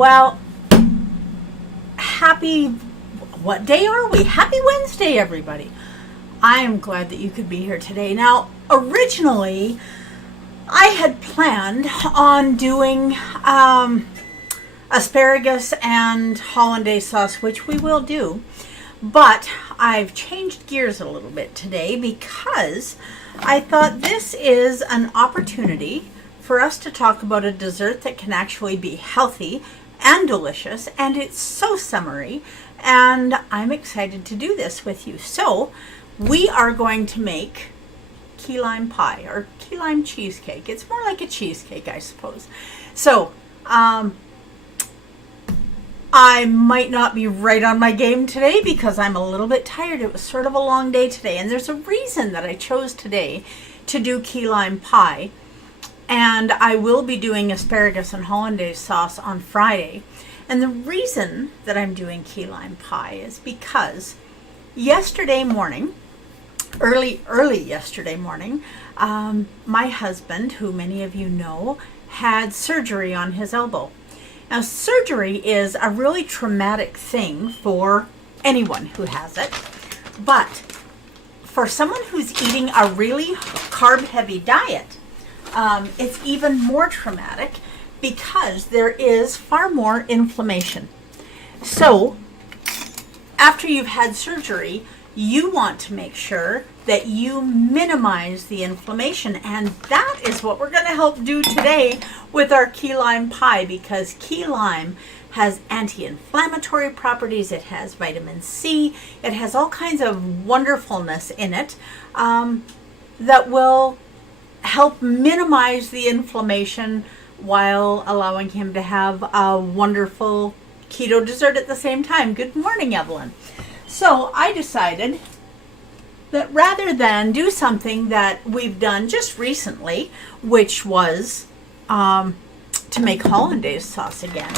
Well, what day are we? Happy Wednesday, everybody. I am glad that you could be here today. Now, originally, I had planned on doing asparagus and hollandaise sauce, which we will do. But I've changed gears a little bit today because I thought this is an opportunity for us to talk about a dessert that can actually be healthy and delicious, and it's so summery, and I'm excited to do this with you. So we are going to make key lime pie or key lime cheesecake. It's more like a cheesecake, I suppose. So I might not be right on my game today because I'm a little bit tired. It was sort of a long day today, and there's a reason that I chose today to do key lime pie. And I will be doing asparagus and hollandaise sauce on Friday. And the reason that I'm doing key lime pie is because yesterday morning, early yesterday morning, my husband, who many of you know, had surgery on his elbow. Now, surgery is a really traumatic thing for anyone who has it, but for someone who's eating a really carb-heavy diet, it's even more traumatic because there is far more inflammation. So, after you've had surgery, you want to make sure that you minimize the inflammation, and that is what we're going to help do today with our key lime pie, because key lime has anti-inflammatory properties, it has vitamin C, it has all kinds of wonderfulness in it that will help minimize the inflammation while allowing him to have a wonderful keto dessert at the same time. Good morning, Evelyn. So I decided that rather than do something that we've done just recently, which was to make hollandaise sauce again,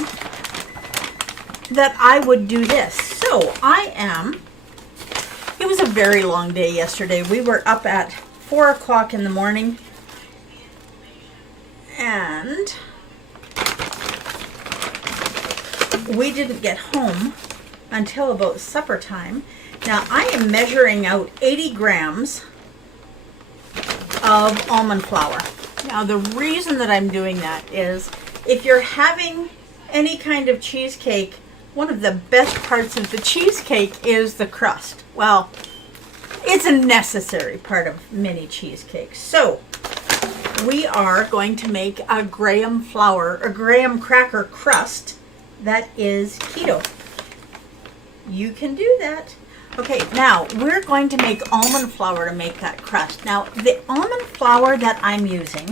that I would do this. So it was a very long day yesterday. We were up at 4 o'clock in the morning, and we didn't get home until about supper time. Now, I am measuring out 80 grams of almond flour. Now, the reason that I'm doing that is if you're having any kind of cheesecake, one of the best parts of the cheesecake is the crust. Well, it's a necessary part of many cheesecakes. So, we are going to make a graham cracker crust that is keto. You can do that. Okay, now we're going to make almond flour to make that crust. Now, the almond flour that I'm using,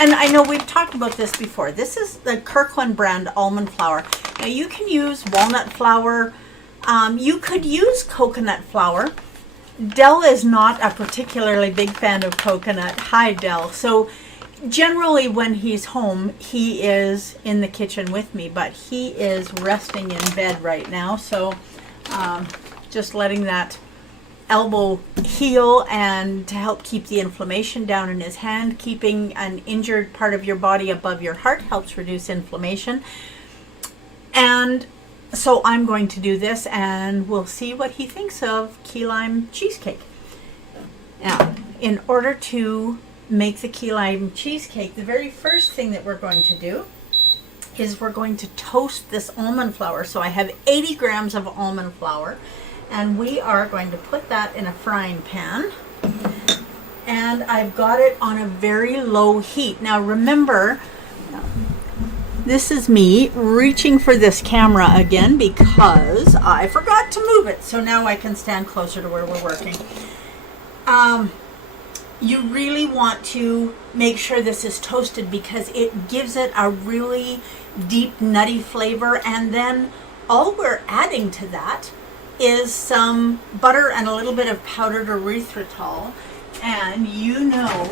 and I know we've talked about this before, this is the Kirkland brand almond flour. Now, you can use walnut flour, you could use coconut flour. Del is not a particularly big fan of coconut. Hi, Del. So generally when he's home, he is in the kitchen with me, but he is resting in bed right now. So just letting that elbow heal, and to help keep the inflammation down in his hand. Keeping an injured part of your body above your heart helps reduce inflammation. And so I'm going to do this, and we'll see what he thinks of key lime cheesecake. Now, in order to make the key lime cheesecake, the very first thing that we're going to do is we're going to toast this almond flour. So I have 80 grams of almond flour, and we are going to put that in a frying pan, and I've got it on a very low heat. Now remember, this is me reaching for this camera again because I forgot to move it, so now I can stand closer to where we're working. You really want to make sure this is toasted because it gives it a really deep nutty flavor, and then all we're adding to that is some butter and a little bit of powdered erythritol. And you know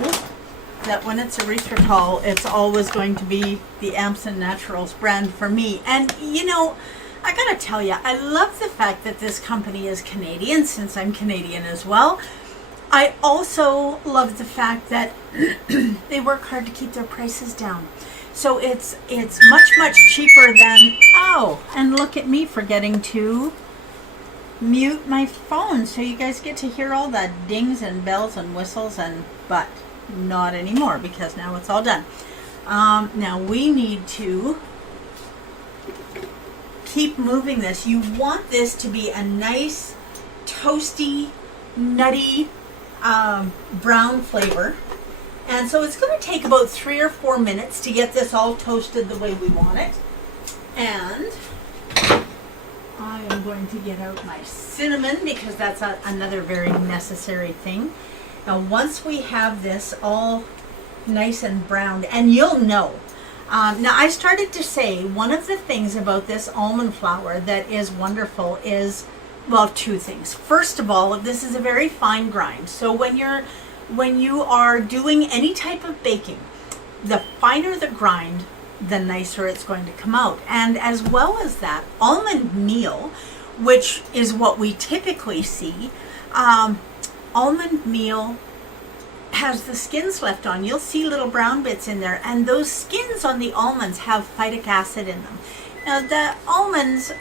that when it's erythritol, it's always going to be the Amson Naturals brand for me. And you know, I gotta tell you, I love the fact that this company is Canadian, since I'm Canadian as well. I also love the fact that they work hard to keep their prices down. So it's much cheaper than, oh, and look at me forgetting to mute my phone so you guys get to hear all the dings and bells and whistles, but not anymore because now it's all done. Now we need to keep moving this. You want this to be a nice toasty, nutty brown flavor. And so it's going to take about 3 or 4 minutes to get this all toasted the way we want it. And I am going to get out my cinnamon because that's another very necessary thing. Now once we have this all nice and browned, and you'll know. Now I started to say one of the things about this almond flour that is wonderful is, well, 2 things. First of all, this is a very fine grind. So when you are doing any type of baking, the finer the grind, the nicer it's going to come out. And as well as that, almond meal, which is what we typically see, almond meal has the skins left on. You'll see little brown bits in there, and those skins on the almonds have phytic acid in them. Now the almonds,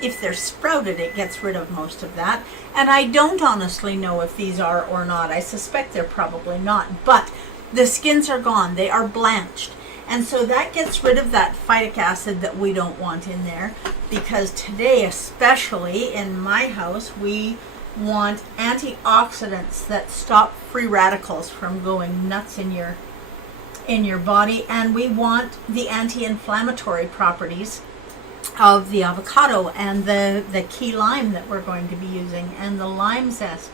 if they're sprouted, it gets rid of most of that. And I don't honestly know if these are or not. I suspect they're probably not. But the skins are gone. They are blanched. And so that gets rid of that phytic acid that we don't want in there. Because today, especially in my house, we want antioxidants that stop free radicals from going nuts in your body. And we want the anti-inflammatory properties of the avocado and the key lime that we're going to be using, and the lime zest.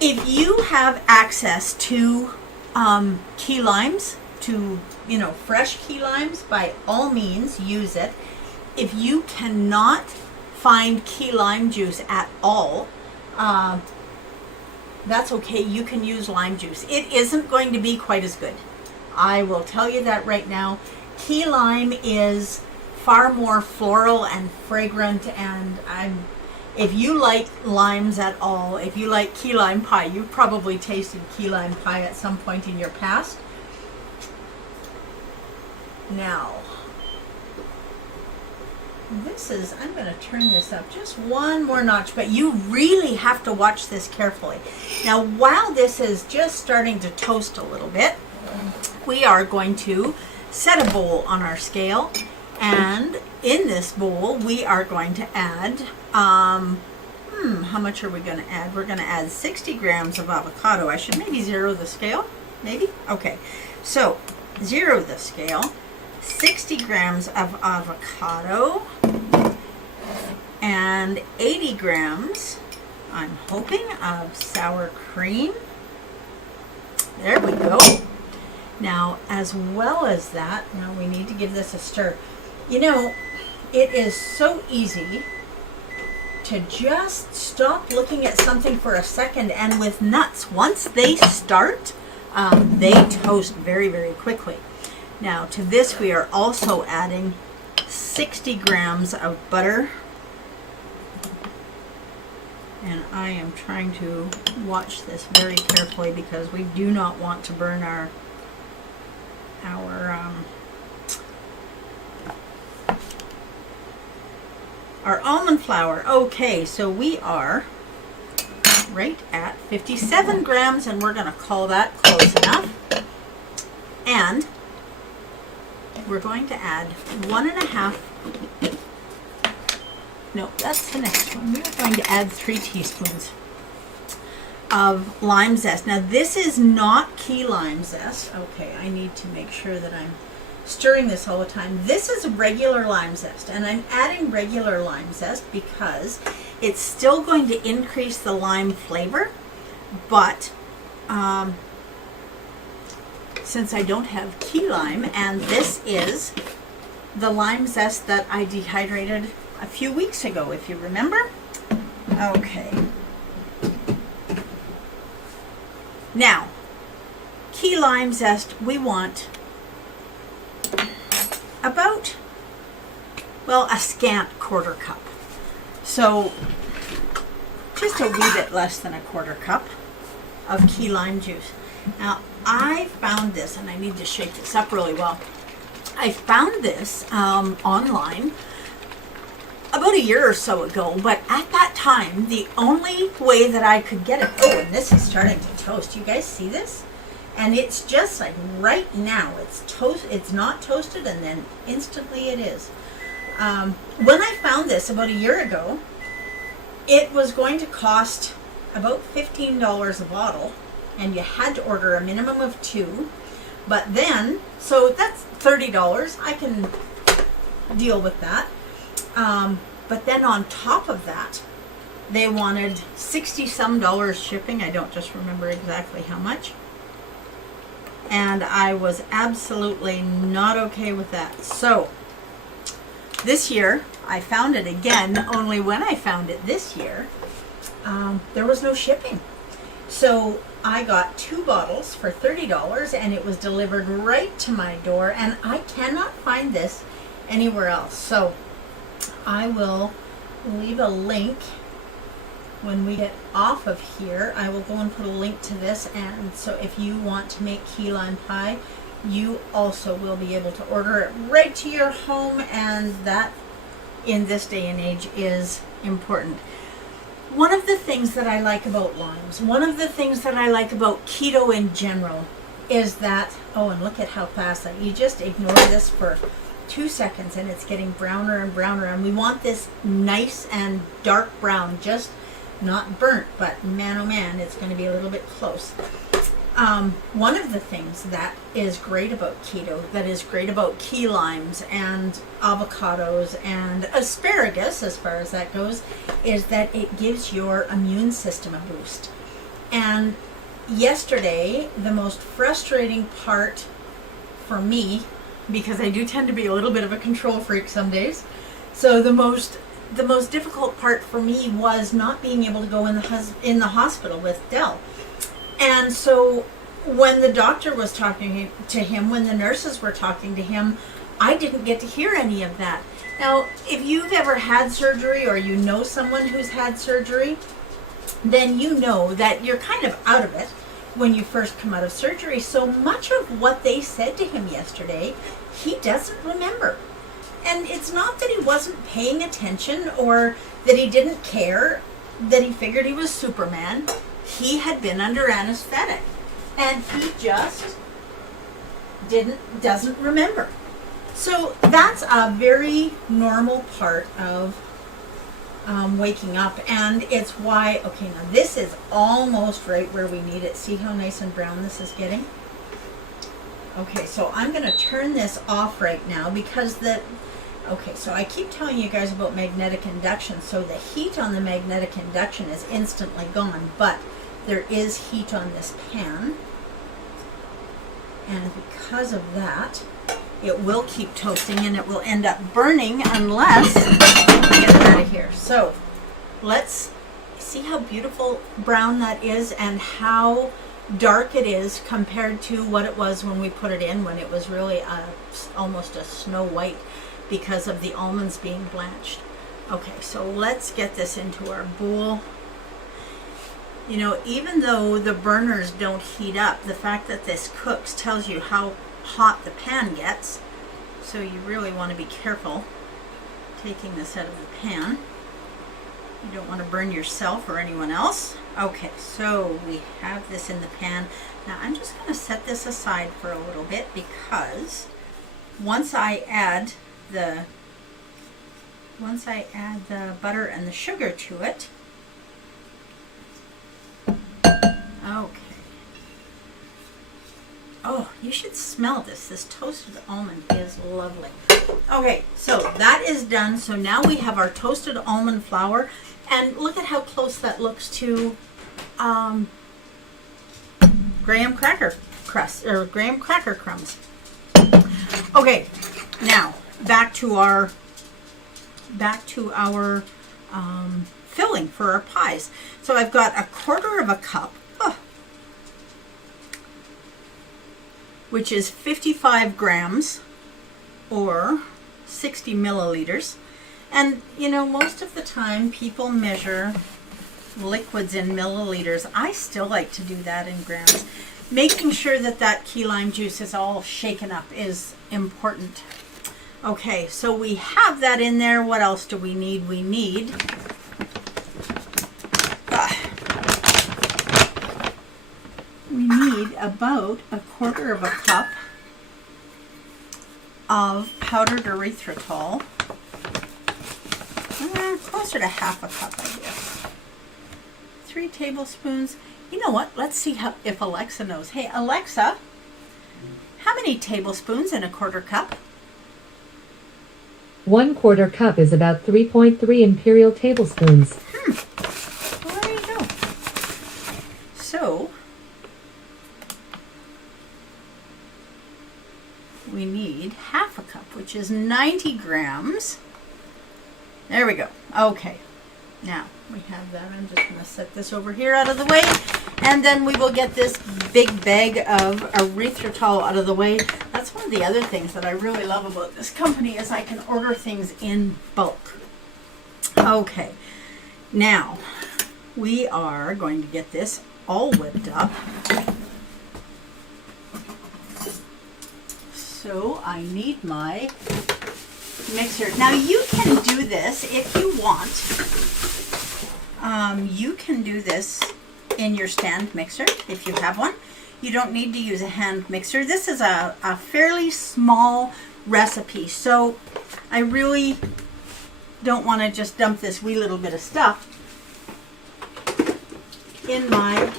If you have access to key limes, to fresh key limes, by all means use it. If you cannot find key lime juice at all, that's okay. You can use lime juice. It isn't going to be quite as good. I will tell you that right now. Key lime is far more floral and fragrant, and if you like limes at all, if you like key lime pie, you've probably tasted key lime pie at some point in your past. Now, I'm going to turn this up just one more notch, but you really have to watch this carefully. Now, while this is just starting to toast a little bit, we are going to set a bowl on our scale. And in this bowl, we are going to add, how much are we going to add? We're going to add 60 grams of avocado. I should maybe zero the scale, maybe? Okay, so zero the scale, 60 grams of avocado, and 80 grams, I'm hoping, of sour cream. There we go. Now, as well as that, now we need to give this a stir. It is so easy to just stop looking at something for a second, and with nuts, once they start, they toast very, very quickly. Now, to this, we are also adding 60 grams of butter. And I am trying to watch this very carefully because we do not want to burn our almond flour. Okay, so we are right at 57 grams, and we're going to call that close enough. And we're going to add 1.5. No, that's the next one. We're going to add 3 teaspoons of lime zest. Now, this is not key lime zest. Okay, I need to make sure that I'm stirring this all the time. This is regular lime zest, and I'm adding regular lime zest because it's still going to increase the lime flavor, but since I don't have key lime, and this is the lime zest that I dehydrated a few weeks ago, if you remember. Okay. Now, key lime zest, we want about, well, a scant 1/4 cup. So, just a wee bit less than a 1/4 cup of key lime juice. Now, I found this, and I need to shake this up really well. I found this online about a year or so ago, but at that time, the only way that I could get it, oh, and this is starting to toast. You guys see this? And it's just like right now, it's not toasted, and then instantly it is. When I found this about a year ago, it was going to cost about $15 a bottle, and you had to order a minimum of 2. But then, so that's $30. I can deal with that. But then on top of that, they wanted $60-some shipping. I don't just remember exactly how much. And I was absolutely not okay with that. So this year, I found it again, only when I found it this year, there was no shipping. So I got 2 bottles for $30, and it was delivered right to my door, and I cannot find this anywhere else. So I will leave a link when we get off of here. I will go and put a link to this, and so if you want to make key lime pie, you also will be able to order it right to your home, and that in this day and age is important. One of the things that I like about limes, one of the things that I like about keto in general is that, oh, and look at how fast that, you just ignore this for 2 seconds and it's getting browner and browner, and we want this nice and dark brown, just not burnt, but man oh man, it's going to be a little bit close. One of the things that is great about keto, that is great about key limes and avocados and asparagus, as far as that goes, is that it gives your immune system a boost. And yesterday, the most frustrating part for me, because I do tend to be a little bit of a control freak some days, so the most difficult part for me was not being able to go in the hospital with Dell. And so when the doctor was talking to him, when the nurses were talking to him, I didn't get to hear any of that. Now, if you've ever had surgery or you know someone who's had surgery, then you know that you're kind of out of it when you first come out of surgery. So much of what they said to him yesterday, he doesn't remember. And it's not that he wasn't paying attention or that he didn't care, that he figured he was Superman. He had been under anesthetic, and he just doesn't remember. So that's a very normal part of waking up, and it's why, okay, now this is almost right where we need it. See how nice and brown this is getting? Okay, so I'm going to turn this off right now because okay, so I keep telling you guys about magnetic induction. So the heat on the magnetic induction is instantly gone, but there is heat on this pan. And because of that, it will keep toasting and it will end up burning unless I get it out of here. So let's see how beautiful brown that is and how dark it is compared to what it was when we put it in, when it was really almost a snow white because of the almonds being blanched. Okay, so let's get this into our bowl. You know, even though the burners don't heat up, the fact that this cooks tells you how hot the pan gets. So you really want to be careful taking this out of the pan. You don't want to burn yourself or anyone else. Okay, so we have this in the pan. Now I'm just going to set this aside for a little bit because once I add the butter and the sugar to it. Okay. Oh, you should smell this. This toasted almond is lovely. Okay, so that is done. So now we have our toasted almond flour, and look at how close that looks to graham cracker crust or graham cracker crumbs. Okay, now back to our filling for our pies. So I've got 1/4 cup, which is 55 grams or 60 milliliters. And you know, most of the time people measure liquids in milliliters. I still like to do that in grams. making sure that that key lime juice is all shaken up is important. Okay, so we have that in there. What else do we need? We need about 1/4 of a cup of powdered erythritol. Closer to 1/2 a cup, I guess. 3 tablespoons. You know what? Let's see if Alexa knows. Hey, Alexa, how many tablespoons in a 1/4 cup? 1/4 cup is about 3.3 imperial tablespoons. Well, there you go. So, we need 1/2 a cup, which is 90 grams. There we go. Okay. Now, we have that. I'm just going to set this over here out of the way. And then we will get this big bag of erythritol out of the way. That's one of the other things that I really love about this company is I can order things in bulk. Okay. Now, we are going to get this all whipped up. So, I need my mixer. Now, you can do this if you want. You can do this in your stand mixer if you have one. You don't need to use a hand mixer. This is a fairly small recipe, so I really don't want to just dump this wee little bit of stuff in my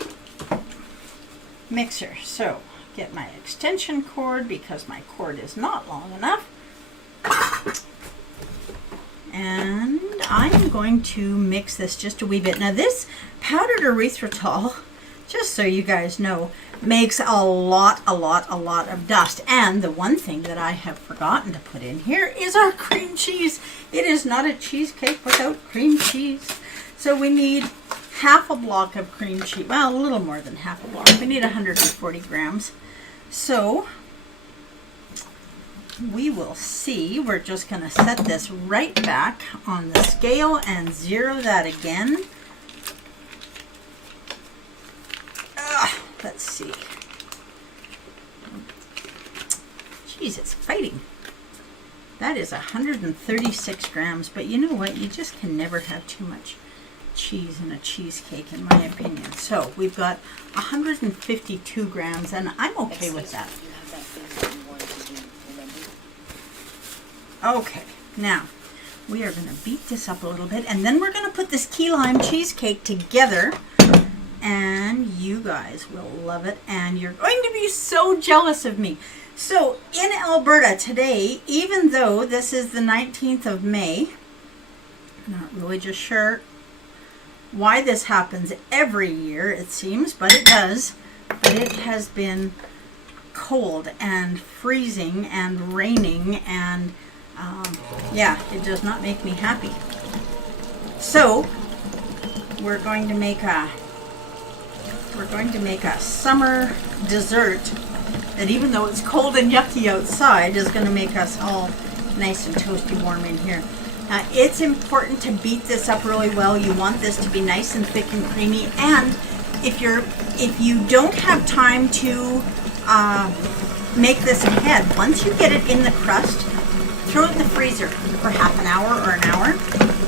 mixer. So get my extension cord because my cord is not long enough. And I'm going to mix this just a wee bit. Now this powdered erythritol, just so you guys know, makes a lot of dust. And the one thing that I have forgotten to put in here is our cream cheese. It is not a cheesecake without cream cheese. So we need 1/2 a block of cream cheese. Well, a little more than 1/2 a block. We need 140 grams. So we will see. We're just going to set this right back on the scale and zero that again. Let's see. Jeez, it's fighting. That is 136 grams, but you know what? You just can never have too much cheese in a cheesecake, in my opinion. So we've got 152 grams, and I'm okay with that. Okay, now we are going to beat this up a little bit, and then we're going to put this key lime cheesecake together, and you guys will love it, and you're going to be so jealous of me. So in Alberta today, even though this is the 19th of May, I'm not really just sure why this happens every year, it seems, but it does. But it has been cold and freezing and raining, and yeah, it does not make me happy. So we're going to make a summer dessert that, even though it's cold and yucky outside, is going to make us all nice and toasty warm in here. It's important to beat this up really well. You want this to be nice and thick and creamy. And if you don't have time to make this ahead, once you get it in the crust, throw it in the freezer for half an hour or an hour.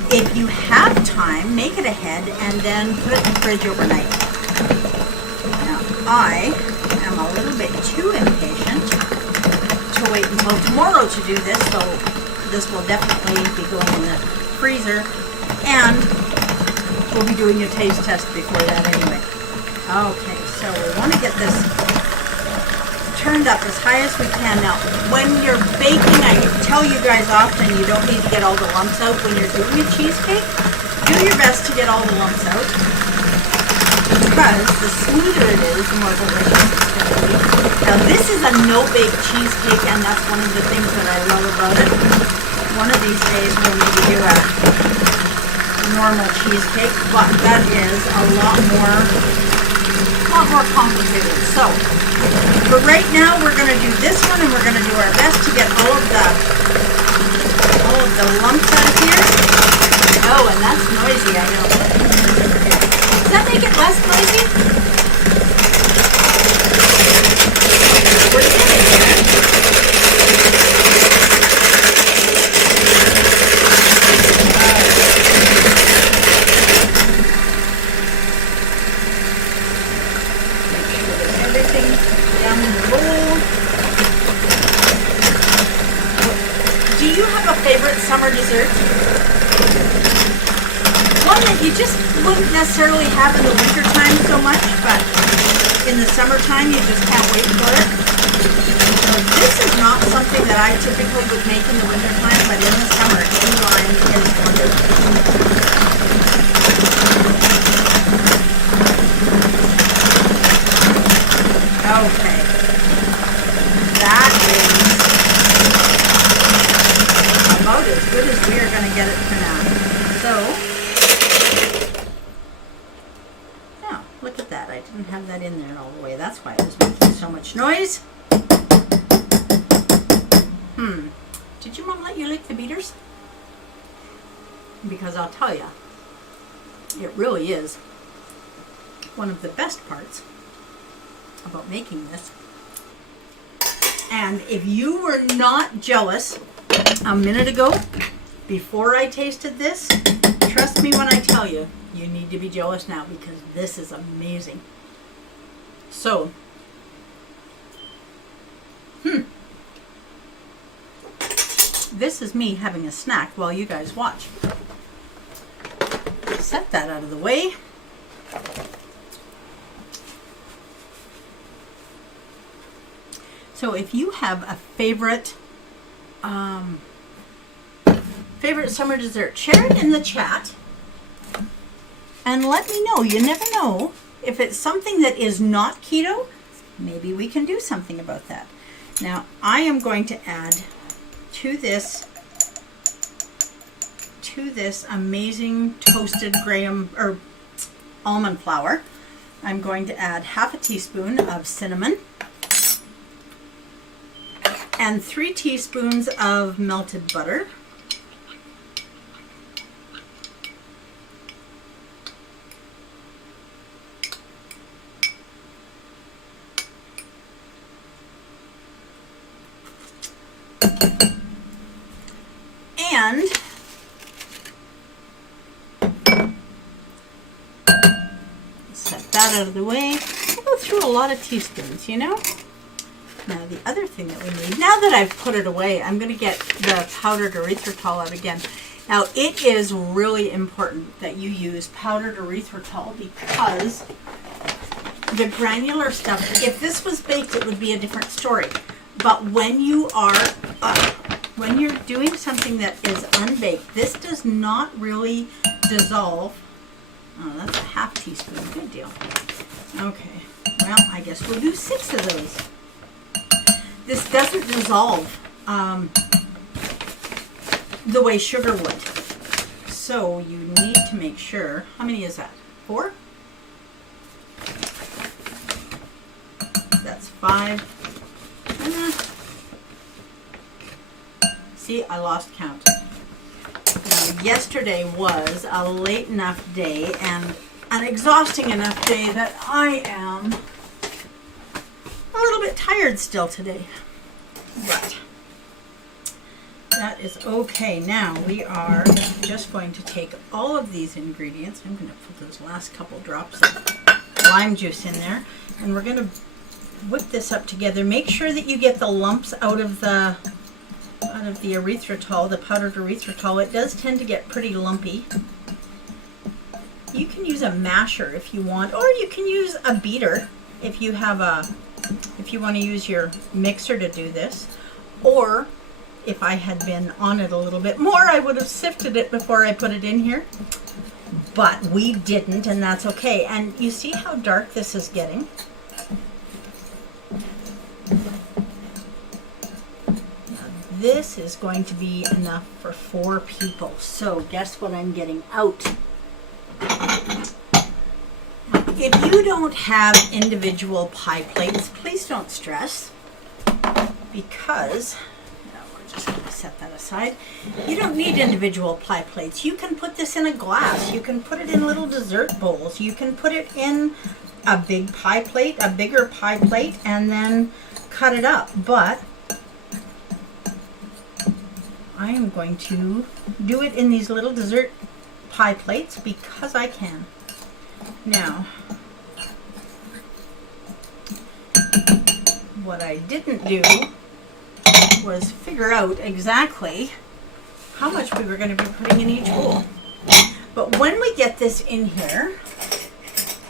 If you have time, make it ahead and then put it in the fridge overnight. Now, I am a little bit too impatient to wait until tomorrow to do this, so this will definitely be going in the freezer, and we'll be doing a taste test before that anyway. Okay, so we want to get this turned up as high as we can. Now, when you're baking, I tell you guys often you don't need to get all the lumps out when you're doing a cheesecake. Do your best to get all the lumps out, because the smoother it is, the more delicious it's going to be. Now, this is a no-bake cheesecake, and that's one of the things that I love about it. One of these days we'll maybe do a normal cheesecake, but that is a lot more complicated. So, but right now we're going to do this one, and we're going to do our best to get all of the lumps out of here. Oh, and that's noisy, I know. Does that make it less noisy? Everything down in the bowl. Do you have a favorite summer dessert? One that you just wouldn't necessarily have in the wintertime so much, but in the summertime you just can't wait for it. So this is not something that I typically would make in the wintertime, but in the summer, key lime is wonderful. Okay, that is about as good as we are going to get it for now. So, oh, look at that. I didn't have that in there all the way. That's why it was making so much noise. Did your mom let you lick the beaters? Because I'll tell you, it really is one of the best parts about making this. And if you were not jealous a minute ago before I tasted this, trust me when I tell you, you need to be jealous now because this is amazing. So, this is me having a snack while you guys watch. Set that out of the way. So if you have a favorite summer dessert, share it in the chat and let me know. You never know. If it's something that is not keto, maybe we can do something about that. Now I am going to add to this amazing toasted graham or almond flour. I'm going to add half a teaspoon of cinnamon and 3 teaspoons of melted butter. And set that out of the way. I go through a lot of teaspoons, you know? Now the other thing that we need, now that I've put it away, I'm going to get the powdered erythritol out again. Now it is really important that you use powdered erythritol because the granular stuff, if this was baked it would be a different story. But when you are, when you're doing something that is unbaked, this does not really dissolve. Oh, that's a half teaspoon, good deal. Okay, well I guess we'll do 6 of those. This doesn't dissolve the way sugar would. So you need to make sure, how many is that? 4? That's 5. See, I lost count. Now, yesterday was a late enough day and an exhausting enough day that I am a little bit tired still today, but that is okay. Now we are just going to take all of these ingredients. I'm going to put those last couple drops of lime juice in there, and we're going to whip this up together. Make sure that you get the lumps out of the erythritol, the powdered erythritol. It does tend to get pretty lumpy. You can use a masher if you want, or you can use a beater if you have if you want to use your mixer to do this. Or if I had been on it a little bit more, I would have sifted it before I put it in here. But we didn't, and that's okay. And you see how dark this is getting? Now, this is going to be enough for 4 people. So guess what I'm getting out? If you don't have individual pie plates, please don't stress, because we're just going to set that aside. You don't need individual pie plates. You can put this in a glass. You can put it in little dessert bowls. You can put it in a big pie plate, a bigger pie plate, and then cut it up, but I am going to do it in these little dessert pie plates because I can. Now, what I didn't do was figure out exactly how much we were going to be putting in each bowl. But when we get this in here,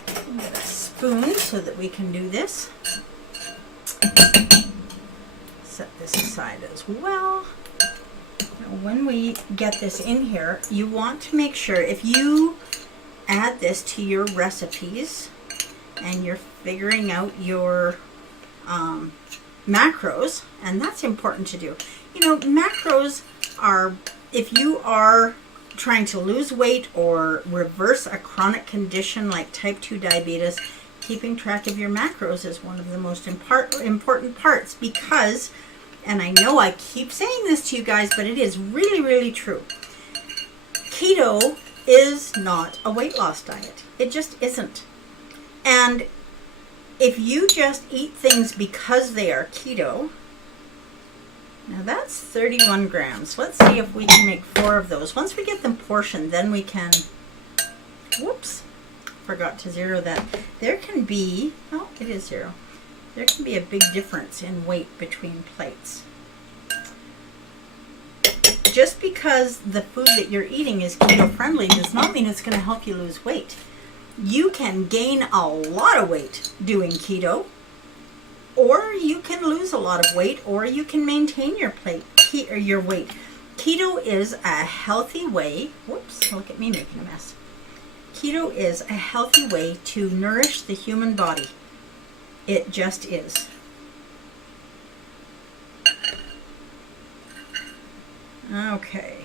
I'll get a spoon so that we can do this. Set this aside as well. Now, when we get this in here, you want to make sure if you add this to your recipes and you're figuring out your macros, and that's important to do. You know, macros are, if you are trying to lose weight or reverse a chronic condition like type 2 diabetes, keeping track of your macros is one of the most important parts because, and I know I keep saying this to you guys, but it is really, really true. Keto is not a weight loss diet. It just isn't. And if you just eat things because they are keto, now that's 31 grams. Let's see if we can make 4 of those. Once we get them portioned, then we can, whoops, forgot to zero that. There can be, oh, it is 0. There can be a big difference in weight between plates. Just because the food that you're eating is keto friendly does not mean it's going to help you lose weight. You can gain a lot of weight doing keto, or you can lose a lot of weight, or you can maintain your your weight. Keto is a healthy way, whoops, look at me making a mess. Keto is a healthy way to nourish the human body. It just is. Okay,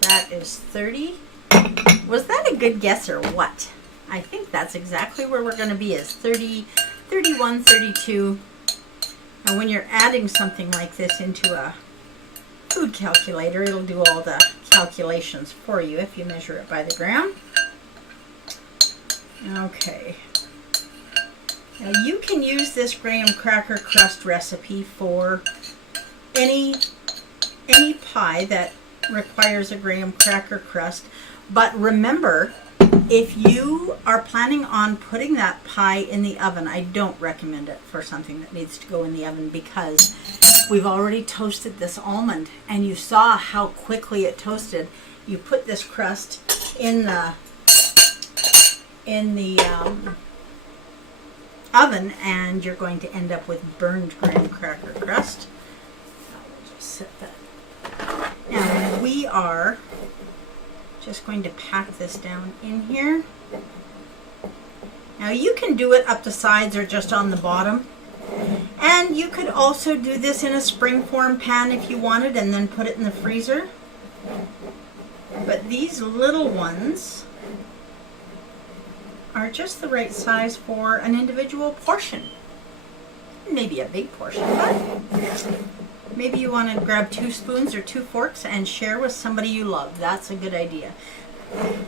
that is 30. Was that a good guess or what? I think that's exactly where we're going to be, is 30, 31, 32. And when you're adding something like this into a food calculator, it'll do all the calculations for you if you measure it by the gram. Okay. Now you can use this graham cracker crust recipe for any pie that requires a graham cracker crust. But remember, if you are planning on putting that pie in the oven, I don't recommend it for something that needs to go in the oven because we've already toasted this almond and you saw how quickly it toasted. You put this crust in the oven and you're going to end up with burned graham cracker crust. I'll just set that. Now we are just going to pack this down in here. Now you can do it up the sides or just on the bottom. And you could also do this in a springform pan if you wanted and then put it in the freezer. But these little ones are just the right size for an individual portion. Maybe a big portion, but maybe you want to grab 2 spoons or 2 forks and share with somebody you love. That's a good idea.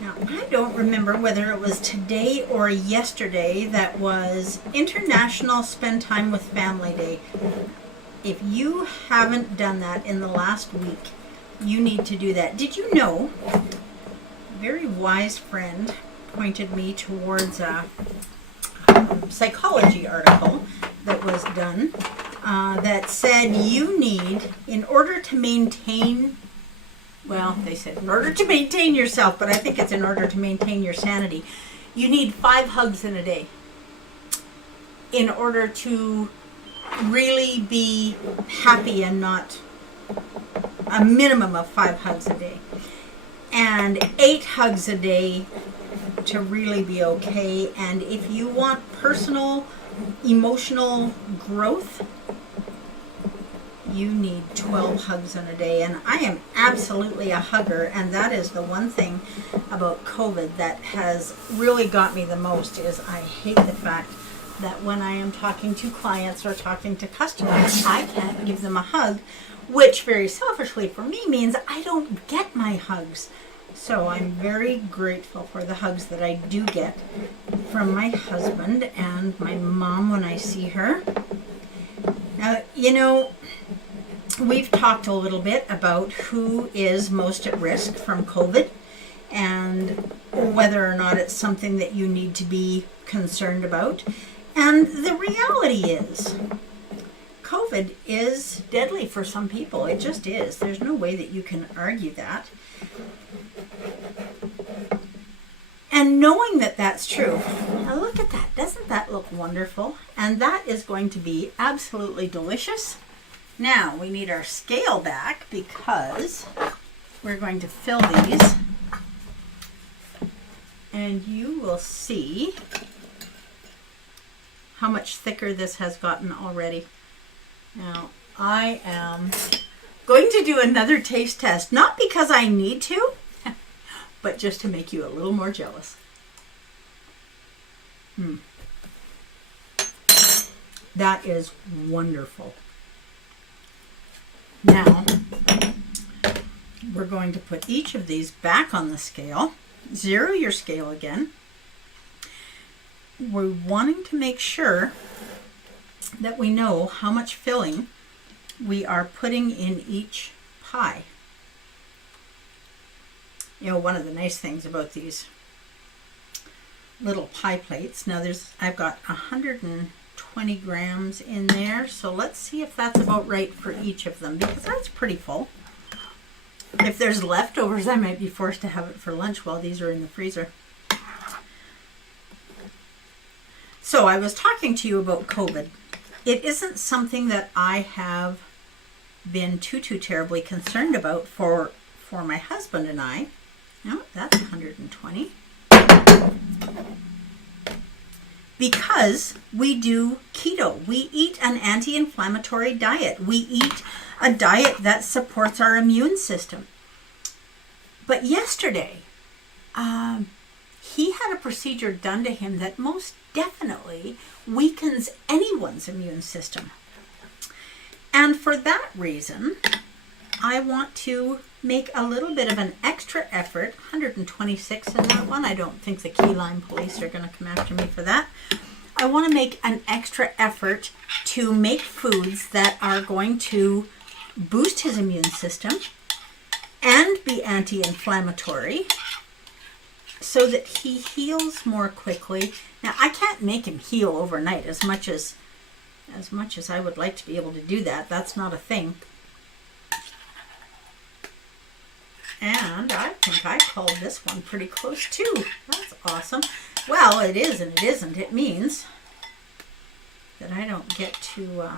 Now, I don't remember whether it was today or yesterday that was International Spend Time with Family Day. If you haven't done that in the last week, you need to do that. Did you know, a very wise friend pointed me towards a psychology article that was done that said you need, in order to maintain, well, they said in order to maintain yourself, but I think it's in order to maintain your sanity, you need 5 hugs in a day in order to really be happy, and not a minimum of 5 hugs a day, and 8 hugs a day to really be okay. And if you want personal emotional growth, you need 12 hugs in a day. And I am absolutely a hugger, and that is the one thing about COVID that has really got me the most, is I hate the fact that when I am talking to clients or talking to customers, I can't give them a hug, which very selfishly for me means I don't get my hugs. So I'm very grateful for the hugs that I do get from my husband and my mom when I see her. You know, we've talked a little bit about who is most at risk from COVID and whether or not it's something that you need to be concerned about. And the reality is, COVID is deadly for some people. It just is. There's no way that you can argue that. And knowing that that's true, now look at that. Doesn't that look wonderful? And that is going to be absolutely delicious. Now we need our scale back because we're going to fill these. And you will see how much thicker this has gotten already. Now, I am going to do another taste test, not because I need to, but just to make you a little more jealous. That is wonderful. Now, we're going to put each of these back on the scale. Zero your scale again. We're wanting to make sure that we know how much filling we are putting in each pie. You know, one of the nice things about these little pie plates, now I've got 120 grams in there, so let's see if that's about right for each of them, because that's pretty full. If there's leftovers, I might be forced to have it for lunch while these are in the freezer. So I was talking to you about COVID. It isn't something that I have been too terribly concerned about for my husband and I. No, that's 120. Because we do keto. We eat an anti-inflammatory diet. We eat a diet that supports our immune system. But yesterday, he had a procedure done to him that most definitely weakens anyone's immune system. And for that reason, I want to make a little bit of an extra effort. 126 in that one. I don't think the key lime police are going to come after me for that. I want to make an extra effort to make foods that are going to boost his immune system and be anti-inflammatory so that he heals more quickly. Now, I can't make him heal overnight as much as I would like to be able to do that. That's not a thing. And I think I called this one pretty close too. That's awesome. Well, it is and it isn't. It means that I don't get to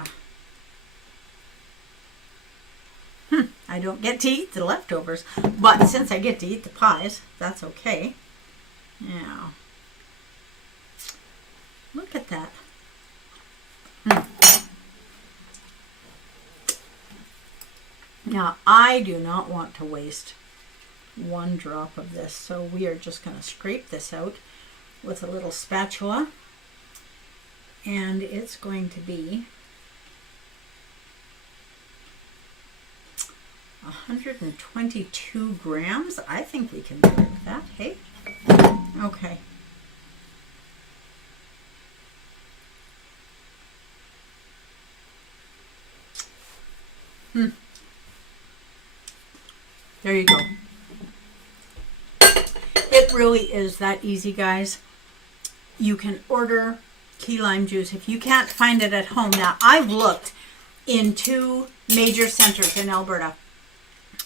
I don't get to eat the leftovers. But since I get to eat the pies, that's okay. Now, look at that. Now, I do not want to waste one drop of this, so we are just going to scrape this out with a little spatula, and it's going to be 122 grams. I think we can do it with that, hey? Okay. There you go. It really is that easy, guys. You can order key lime juice if you can't find it at home. Now, I've looked in two major centers in Alberta,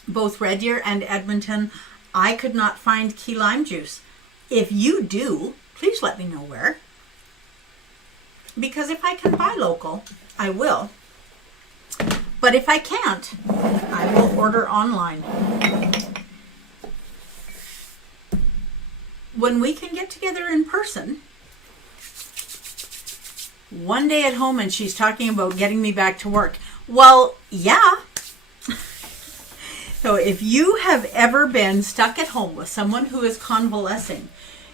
both Red Deer and Edmonton. I could not find key lime juice. If you do, please let me know where. Because if I can buy local, I will. But if I can't, I will order online. When we can get together in person, one day at home and she's talking about getting me back to work. Well, yeah. So if you have ever been stuck at home with someone who is convalescing,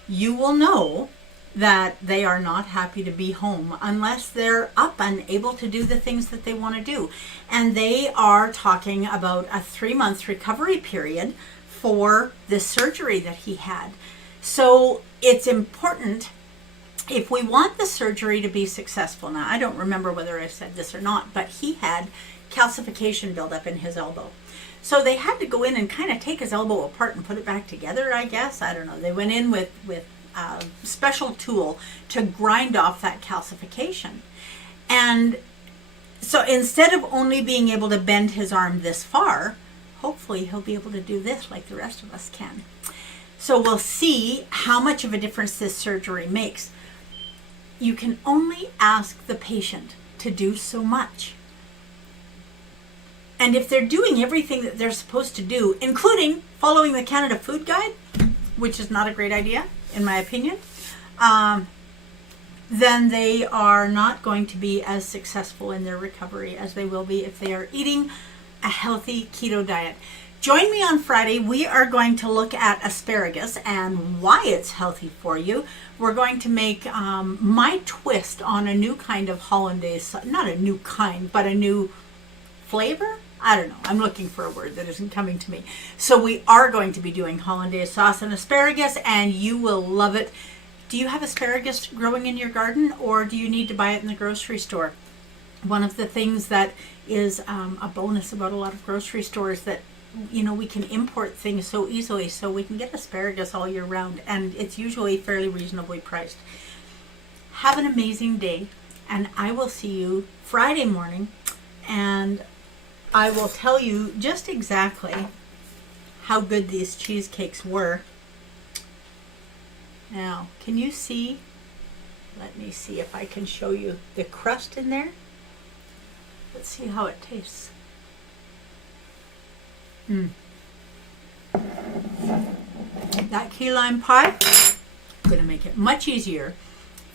you will know that they are not happy to be home unless they're up and able to do the things that they want to do. And they are talking about a 3-month recovery period for this surgery that he had. So it's important if we want the surgery to be successful, now I don't remember whether I said this or not, but he had calcification buildup in his elbow. So they had to go in and kind of take his elbow apart and put it back together, I guess. I don't know. They went in with a special tool to grind off that calcification. And so instead of only being able to bend his arm this far, hopefully he'll be able to do this like the rest of us can. So we'll see how much of a difference this surgery makes. You can only ask the patient to do so much. And if they're doing everything that they're supposed to do, including following the Canada Food Guide, which is not a great idea, in my opinion, then they are not going to be as successful in their recovery as they will be if they are eating a healthy keto diet. Join me on Friday. We are going to look at asparagus and why it's healthy for you. We're going to make my twist on a new kind of hollandaise, not a new kind, but a new flavor. I don't know. I'm looking for a word that isn't coming to me. So we are going to be doing hollandaise sauce and asparagus, and you will love it. Do you have asparagus growing in your garden, or do you need to buy it in the grocery store? One of the things that is a bonus about a lot of grocery stores that, you know, we can import things so easily, so we can get asparagus all year round, and it's usually fairly reasonably priced. Have an amazing day, and I will see you Friday morning, and I will tell you just exactly how good these cheesecakes were. Now, can you see? Let me see if I can show you the crust in there. Let's see how it tastes. That key lime pie is going to make it much easier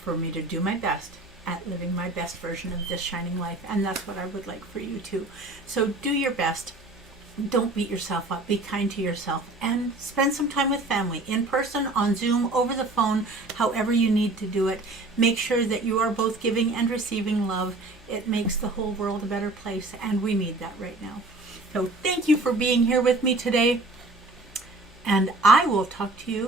for me to do my best at living my best version of this shining life, and that's what I would like for you too. So do your best. Don't beat yourself up. Be kind to yourself, and spend some time with family, in person, on Zoom, over the phone, however you need to do it. Make sure that you are both giving and receiving love. It makes the whole world a better place, and we need that right now. So thank you for being here with me today, and I will talk to you